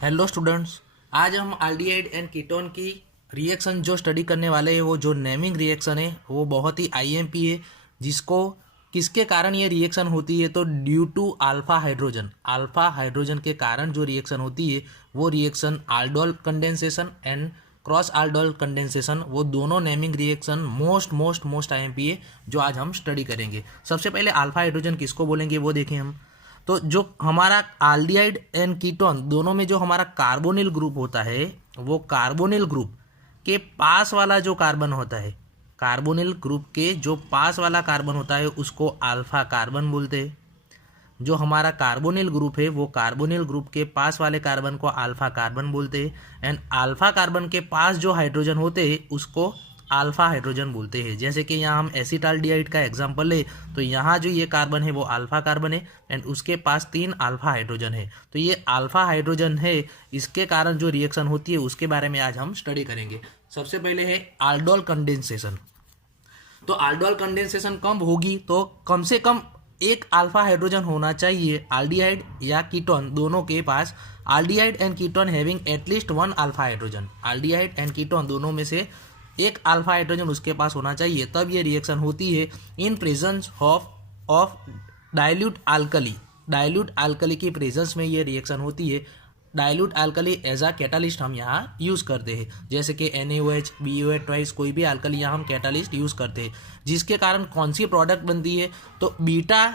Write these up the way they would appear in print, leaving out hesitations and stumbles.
Hello students. आज हम aldehyde and ketone की रिएक्शन जो स्टडी करने वाले हैं वो जो नेमिंग रिएक्शन है वो बहुत ही आईएमपी है। जिसको किसके कारण ये रिएक्शन होती है तो ड्यू टू अल्फा हाइड्रोजन के कारण जो रिएक्शन होती है वो reaction aldol condensation and cross aldol condensation, वो दोनों naming reaction most most most IMP है जो आज हम स्टडी करेंगे। सबसे पहले अल्फा हाइड्रोजन किसको बोलेंगे वो देखें हम। तो जो हमारा एल्डिहाइड एंड कीटोन दोनों में जो हमारा कार्बोनिल ग्रुप होता है वो कार्बोनिल ग्रुप के पास वाला जो कार्बन होता है, कार्बोनिल ग्रुप के जो पास वाला कार्बन होता है उसको अल्फा कार्बन बोलते हैं। जो हमारा कार्बोनिल ग्रुप है वो कार्बोनिल ग्रुप के पास वाले कार्बन को अल्फा कार्बन बोलते हैं एंड अल्फा कार्बन के पास जो हाइड्रोजन होते हैं उसको अल्फा हाइड्रोजन बोलते हैं। जैसे कि यहाँ हम एसिटाल्डिहाइड का एग्जांपल ले तो यहाँ जो ये कार्बन है वो अल्फा कार्बन है एंड उसके पास 3 अल्फा हाइड्रोजन है। तो ये अल्फा हाइड्रोजन है, इसके कारण जो रिएक्शन होती है उसके बारे में आज हम स्टडी करेंगे। सबसे पहले है aldol कंडेंसेशन। तो aldol कंडेंसेशन कब होगी तो कम से कम एक अल्फा हाइड्रोजन होना चाहिए एल्डिहाइड या कीटोन दोनों के पास। Aldehyde and ketone having at least 1 alpha hydrogen, aldehyde and ketone दोनों में से एक अल्फा हाइड्रोजन उसके पास होना चाहिए, तब ये रिएक्शन होती है in presence of dilute alkali. Dilute alkali की प्रेजेंस में ये रिएक्शन होती है। Dilute alkali as a catalyst हम यहाँ यूज़ करते हैं, जैसे कि NaOH BOH ट्वाइस कोई भी अल्कली यहाँ हम कैटालिस्ट यूज़ करते हैं, जिसके कारण कौन सी प्रोडक्ट बनती है तो बीटा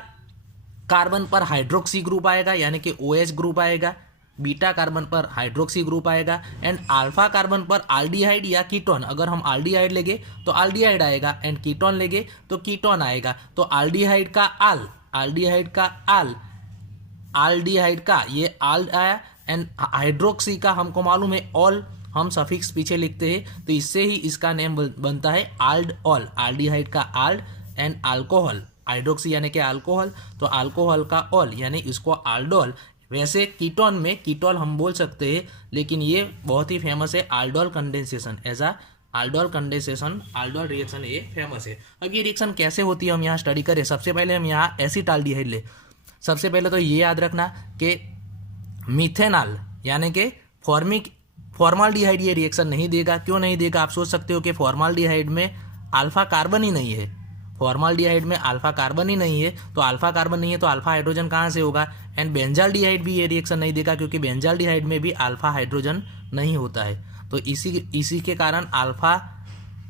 कार्बन पर हाइड्रोक्सी ग्रुप आएगा यानी कि OH ग्रुप आएगा, बीटा कार्बन पर हाइड्रोक्सी ग्रुप आएगा एंड अल्फा कार्बन पर एल्डिहाइड या कीटोन। अगर हम एल्डिहाइड लेंगे तो एल्डिहाइड आएगा एंड कीटोन लेंगे तो कीटोन आएगा। तो एल्डिहाइड का आल, एल्डिहाइड का आल, एल्डिहाइड का ये आल आया एंड हाइड्रोक्सी का हमको मालूम है ऑल, हम सफिक्स पीछे लिखते हैं तो इससे ही इसका नेम बनता है आल्डऑल। एल्डिहाइड का आल्ड एंड अल्कोहल, हाइड्रोक्सी यानी कि अल्कोहल तो अल्कोहल का ऑल यानी इसको आल्डोल। वैसे कीटोन में कीटोल हम बोल सकते हैं, लेकिन ये बहुत ही फेमस है aldol कंडेंसेशन। एज आ aldol कंडेंसेशन, aldol रिएक्शन ये फेमस है। अब ये रिएक्शन कैसे होती है हम यहाँ स्टडी करें। सबसे पहले हम यहाँ एसिटाल्डिहाइड ले। सबसे पहले तो ये याद रखना कि मिथेनॉल यानी कि फॉर्माल्डिहाइड ये रिएक्शन नहीं देगा। क्यों नहीं देगा आप सोच सकते हो कि फॉर्माल्डिहाइड में अल्फा कार्बन ही नहीं है, फॉर्माल्डिहाइड में अल्फा कार्बन ही नहीं है तो अल्फा कार्बन नहीं है तो अल्फा हाइड्रोजन कहाँ से होगा। एंड बेंजाल्डिहाइड भी ये रिएक्शन नहीं देगा क्योंकि बेंजाल्डिहाइड में भी अल्फा हाइड्रोजन नहीं होता है। तो इसी के कारण अल्फा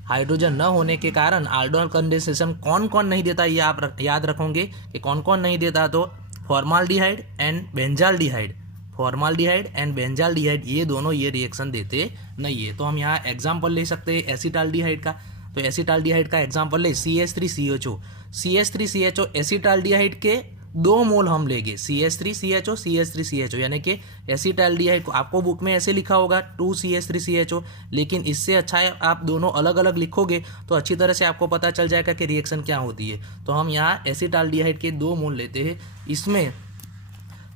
हाइड्रोजन न होने के कारण aldol कंडेंसेशन कौन कौन नहीं देता ये आप याद रखोगे कि कौन कौन नहीं देता। तो formaldehyde and benzaldehyde, formaldehyde and benzaldehyde ये दोनों ये रिएक्शन देते नहीं है। तो हम यहाँ एग्जाम्पल ले सकते हैं एसिटाल्डिहाइड का। तो एसिटाल्डिहाइड का एग्जाम्पल ले CH3CHO, CH3CHO एसिटाल्डिहाइड के 2 मोल हम लेंगे CH3CHO CH3CHO यानी कि एसिटाल्डिहाइड को आपको बुक में ऐसे लिखा होगा 2CH3CHO, लेकिन इससे अच्छा है आप दोनों अलग अलग लिखोगे तो अच्छी तरह से आपको पता चल जाएगा कि रिएक्शन क्या होती है। तो हम यहाँ एसिटाल्डिहाइड के 2 मोल लेते हैं। इसमें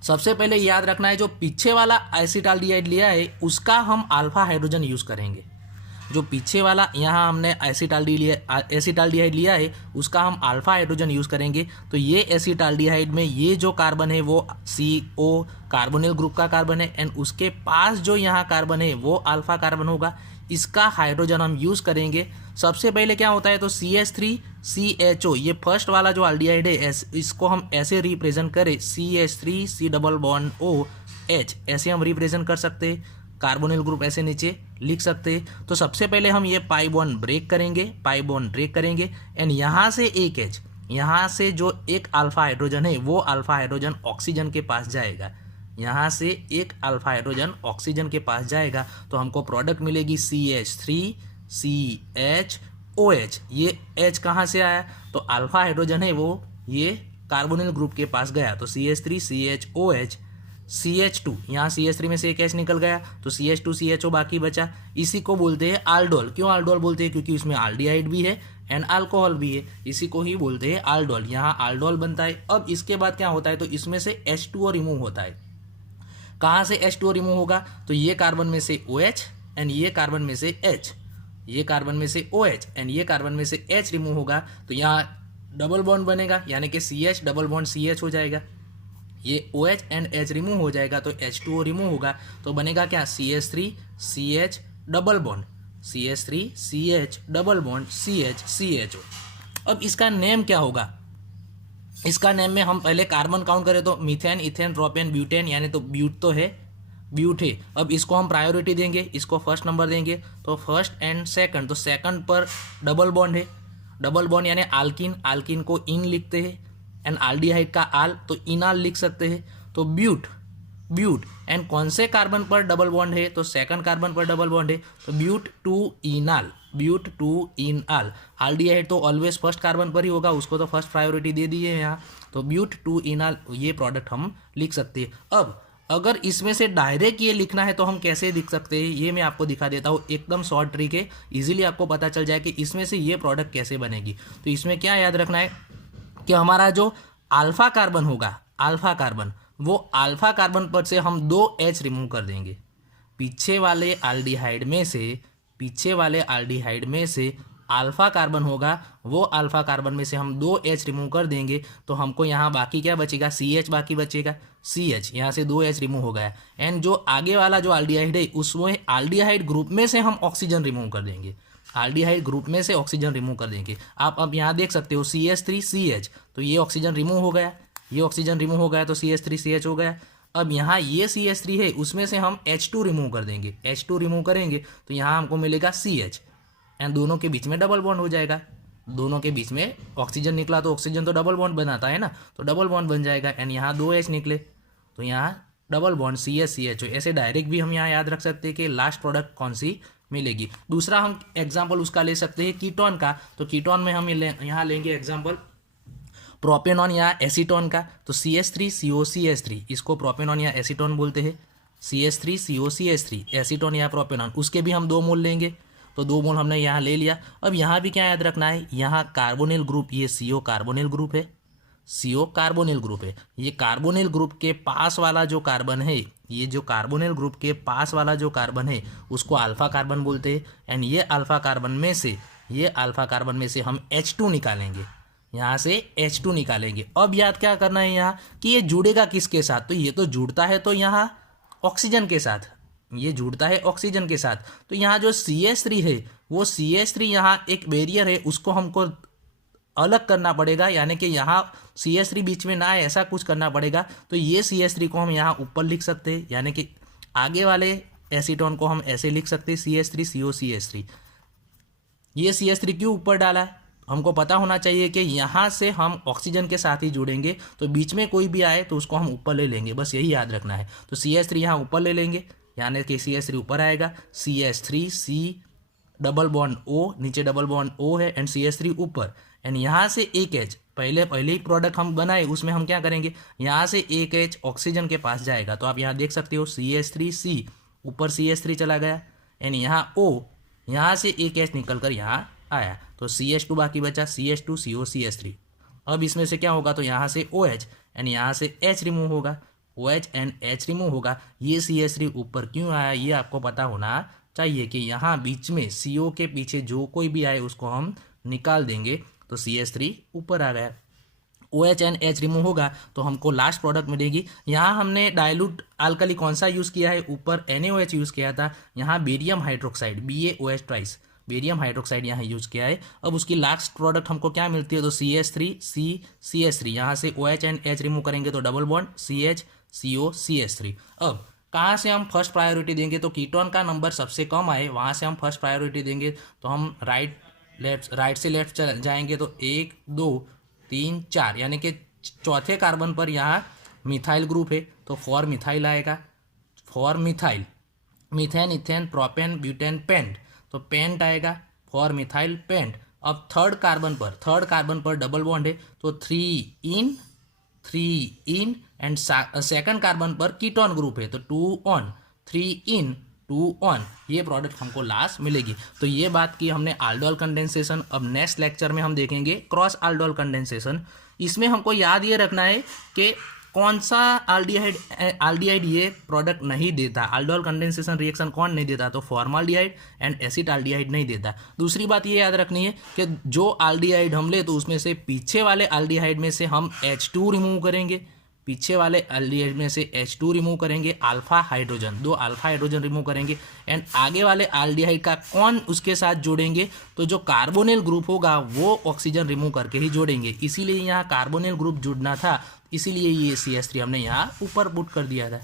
सबसे पहले याद रखना है जो पीछे वाला एसिटाल्डिहाइड लिया है उसका हम अल्फा हाइड्रोजन यूज़ करेंगे। जो पीछे वाला यहाँ हमने एसिटाल्डिहाइड लिया है उसका हम अल्फा हाइड्रोजन यूज़ करेंगे। तो ये एसिटाल्डिहाइड में ये जो कार्बन है वो CO कार्बोनिल ग्रुप का कार्बन है एंड उसके पास जो यहाँ कार्बन है वो अल्फा कार्बन होगा, इसका हाइड्रोजन हम यूज़ करेंगे। सबसे पहले क्या होता है तो CH3CHO ये फर्स्ट वाला जो एल्डिहाइड है इसको हम ऐसे रिप्रेजेंट करें CH3C⋯OH, ऐसे हम रिप्रेजेंट कर सकते हैं। कार्बोनिल ग्रुप ऐसे नीचे लिख सकते हैं। तो सबसे पहले हम ये पाई बॉन्ड ब्रेक करेंगे एंड यहाँ से एक H, यहाँ से जो एक अल्फा हाइड्रोजन है वो अल्फा हाइड्रोजन ऑक्सीजन के पास जाएगा, यहाँ से एक अल्फा हाइड्रोजन ऑक्सीजन के पास जाएगा तो हमको प्रोडक्ट मिलेगी CH3CHOH। ये H कहाँ से आया तो अल्फा हाइड्रोजन है वो ये कार्बोनिल ग्रुप के पास गया तो CH3CHOH, CH2 यहाँ CH3 में से एक H निकल गया तो CH2CHO बाकी बचा। इसी को बोलते हैं aldol। क्यों aldol बोलते हैं क्योंकि इसमें एल्डिहाइड भी है एंड अल्कोहल भी है, इसी को ही बोलते हैं aldol। यहाँ aldol बनता है। अब इसके बाद क्या होता है तो इसमें से H2O रिमूव होता है। कहाँ से H2O रिमूव होगा तो ये कार्बन में से OH एंड ये कार्बन में से H, ये कार्बन में से OH एंड ये कार्बन में से H रिमूव होगा तो यहाँ डबल बॉन्ड बनेगा यानी कि CH डबल बॉन्ड CH हो जाएगा। ये OH एंड H रिमूव हो जाएगा तो H2O रिमूव होगा, तो बनेगा क्या, CH3 CH double bond, CH3 CH double bond CH CHO। अब इसका नेम क्या होगा, इसका नेम में हम पहले कार्बन काउंट करें तो मीथेन, इथेन, प्रोपेन, ब्यूटेन, यानी तो ब्यूट तो है, ब्यूट है। अब इसको हम प्रायोरिटी देंगे, इसको फर्स्ट नंबर देंगे, तो फर्स्ट एंड सेकंड, तो सेकंड पर डबल बॉन्ड है, डबल बॉन्ड यानी आल्किन, आल्किन को इन लिखते हैं, एंड आल्डिहाइड का आल तो इनाल लिख सकते हैं, तो ब्यूट, ब्यूट। एंड कौन से कार्बन पर डबल बॉन्ड है, तो सेकंड कार्बन पर डबल बॉन्ड है, तो but two enal, but two enal. Aldehyde तो ऑलवेज फर्स्ट कार्बन पर ही होगा, उसको तो फर्स्ट प्रायोरिटी दे दी है यहाँ, तो ब्यूट टू इनआल ये प्रोडक्ट हम लिख सकते हैं। अब अगर इसमें से डायरेक्ट ये लिखना है तो हम कैसे लिख सकते हैं, ये मैं आपको दिखा देता हूँ, एकदम शॉर्ट ट्रिक है, इजीली आपको पता चल जाए कि इसमें से ये प्रोडक्ट कैसे बनेगी। तो इसमें क्या याद रखना है कि हमारा जो अल्फा कार्बन होगा, अल्फा कार्बन, वो अल्फा कार्बन पर से हम 2 H रिमूव कर देंगे, पीछे वाले एल्डिहाइड में से, पीछे वाले एल्डिहाइड में से अल्फा कार्बन होगा, वो अल्फा कार्बन में से हम 2 H रिमूव कर देंगे, तो हमको यहाँ बाकी क्या बचेगा, CH बाकी बचेगा, CH, यहाँ से 2 H रिमूव हो गया। एंड जो आगे वाला जो एल्डिहाइड है उसमें एल्डिहाइड ग्रुप में से हम ऑक्सीजन रिमूव कर देंगे, एल्डिहाइड ग्रुप में से ऑक्सीजन रिमूव कर देंगे। आप अब यहाँ देख सकते हो CH3 CH, तो ये ऑक्सीजन रिमूव हो गया, ये ऑक्सीजन रिमूव हो गया, तो CH3 CH हो गया। अब यहाँ ये CH3 है, उसमें से हम H2 रिमूव कर देंगे, H2 रिमूव करेंगे तो यहाँ हमको मिलेगा CH, एंड दोनों के बीच में डबल बॉन्ड हो जाएगा, दोनों के बीच में ऑक्सीजन निकला तो ऑक्सीजन तो डबल बॉन्ड बनाता है ना, तो डबल बॉन्ड बन जाएगा। एंड यहाँ 2 H निकले तो यहाँ डबल बॉन्ड CH CHO। ऐसे डायरेक्ट भी हम यहाँ याद रख सकते हैं कि लास्ट प्रोडक्ट कौन सी मिलेगी। दूसरा हम एग्जाम्पल उसका ले सकते हैं कीटोन का, तो कीटोन में हम यहाँ लेंगे एग्जाम्पल प्रोपेनॉन या एसीटोन का, तो CH3COCH3, इसको प्रोपेनॉन या एसीटोन बोलते हैं, CH3COCH3 एसीटोन या प्रोपेनॉन, उसके भी हम 2 मोल लेंगे, तो 2 मोल हमने यहाँ ले लिया। अब यहाँ भी क्या याद रखना है, यहाँ कार्बोनिल ग्रुप, ये CO कार्बोनिल ग्रुप है, CO कार्बोनिल ग्रुप है, ये कार्बोनिल ग्रुप के पास वाला जो कार्बन है, ये जो कार्बोनिल ग्रुप के पास वाला जो कार्बन है उसको अल्फा कार्बन बोलते हैं। एंड ये अल्फा कार्बन में से, ये अल्फा कार्बन में से हम H2 निकालेंगे, यहाँ से H2 निकालेंगे। अब याद क्या करना है यहाँ कि ये जुड़ेगा किसके साथ, तो ये तो जुड़ता है तो यहाँ ऑक्सीजन के साथ, ये जुड़ता है ऑक्सीजन के साथ, तो यहाँ जो CH3 है वो CH3 यहाँ एक बैरियर है, उसको हमको अलग करना पड़ेगा, यानी कि यहाँ CH3 बीच में ना आए ऐसा कुछ करना पड़ेगा। तो ये CH3 को हम यहाँ ऊपर लिख सकते हैं, यानी कि आगे वाले एसीटोन को हम ऐसे लिख सकते हैं CH3COCH3। ये CH3 क्यों ऊपर डाला है, हमको पता होना चाहिए कि यहाँ से हम ऑक्सीजन के साथ ही जुड़ेंगे, तो बीच में कोई भी आए तो उसको हम ऊपर ले लेंगे, बस यही याद रखना है। तो CH3 यहाँ ऊपर ले लेंगे, यानी कि CH3 ऊपर आएगा, CH3C डबल बॉन्ड O, नीचे डबल बॉन्ड O है, एंड CH3 ऊपर, एंड यहाँ से एक H, पहले ही प्रोडक्ट हम बनाए उसमें हम क्या करेंगे, यहाँ से एक H ऑक्सीजन के पास जाएगा, तो आप यहाँ देख सकते हो CH3C ऊपर CH3 चला गया, एंड यहाँ O, यहाँ से एक H निकल कर यहाँ आया, तो CH2 बाकी बचा, CH2COCH3। अब इसमें से क्या होगा, तो यहाँ से OH एंड यहाँ से H रिमूव होगा, OH एंड H रिमूव होगा। ये CH3 ऊपर क्यों आया ये आपको पता होना चाहिए कि यहाँ बीच में CO के पीछे जो कोई भी आए उसको हम निकाल देंगे, तो CH3 ऊपर आ गया। OH एंड H रिमूव होगा तो हमको लास्ट प्रोडक्ट मिलेगी। यहाँ हमने डाइल्यूट अल्कली कौन सा यूज़ किया है, ऊपर NaOH यूज़ किया था, यहाँ barium hydroxide BaOH twice, barium hydroxide यहाँ यूज़ किया है। अब उसकी लास्ट प्रोडक्ट हमको क्या मिलती है, तो CH3CCH3, यहाँ से OH एंड H रिमूव करेंगे तो डबल बॉन्ड CHCOCH3। अब कहाँ से हम फर्स्ट प्रायोरिटी देंगे, तो कीटोन का नंबर सबसे कम आए वहाँ से हम फर्स्ट प्रायोरिटी देंगे, तो हम राइट से लेफ्ट जाएंगे, तो 1 2 3 4, यानी कि चौथे कार्बन पर यहाँ मिथाइल ग्रुप है, तो फॉर मिथाइल आएगा, four methyl, methane, ethane, propane, butane, pent, तो पेंट आएगा, फॉर मिथाइल पेंट। अब थर्ड कार्बन पर डबल बॉन्ड है, तो 3 इन एंड सेकंड कार्बन पर कीटोन ग्रुप है, तो 2 ऑन, 3 इन 2 ऑन, ये प्रोडक्ट हमको लास्ट मिलेगी। तो ये बात की हमने aldol कंडेंसेशन। अब नेक्स्ट लेक्चर में हम देखेंगे क्रॉस aldol कंडेंसेशन। इसमें हमको याद ये रखना है कि कौन सा एल्डिहाइड ये प्रोडक्ट नहीं देता, aldol कंडेंसेशन रिएक्शन कौन नहीं देता, तो फॉर्माल्डिहाइड एंड एसिटाल्डिहाइड नहीं देता। दूसरी बात ये याद रखनी है कि जो एल्डिहाइड हम ले तो उसमें से पीछे वाले एल्डिहाइड में से हम H2 रिमूव करेंगे, पीछे वाले एल्डिहाइड में से H2 रिमूव करेंगे, alpha hydrogen, 2 alpha hydrogen remove करेंगे एंड आगे वाले एल्डिहाइड का कौन उसके साथ जोड़ेंगे, तो जो कार्बोनिल ग्रुप होगा वो ऑक्सीजन रिमूव करके ही जोड़ेंगे। इसीलिए यहाँ कार्बोनिल ग्रुप जुड़ना था, इसीलिए ये CH3 हमने यहाँ ऊपर पुट कर दिया था।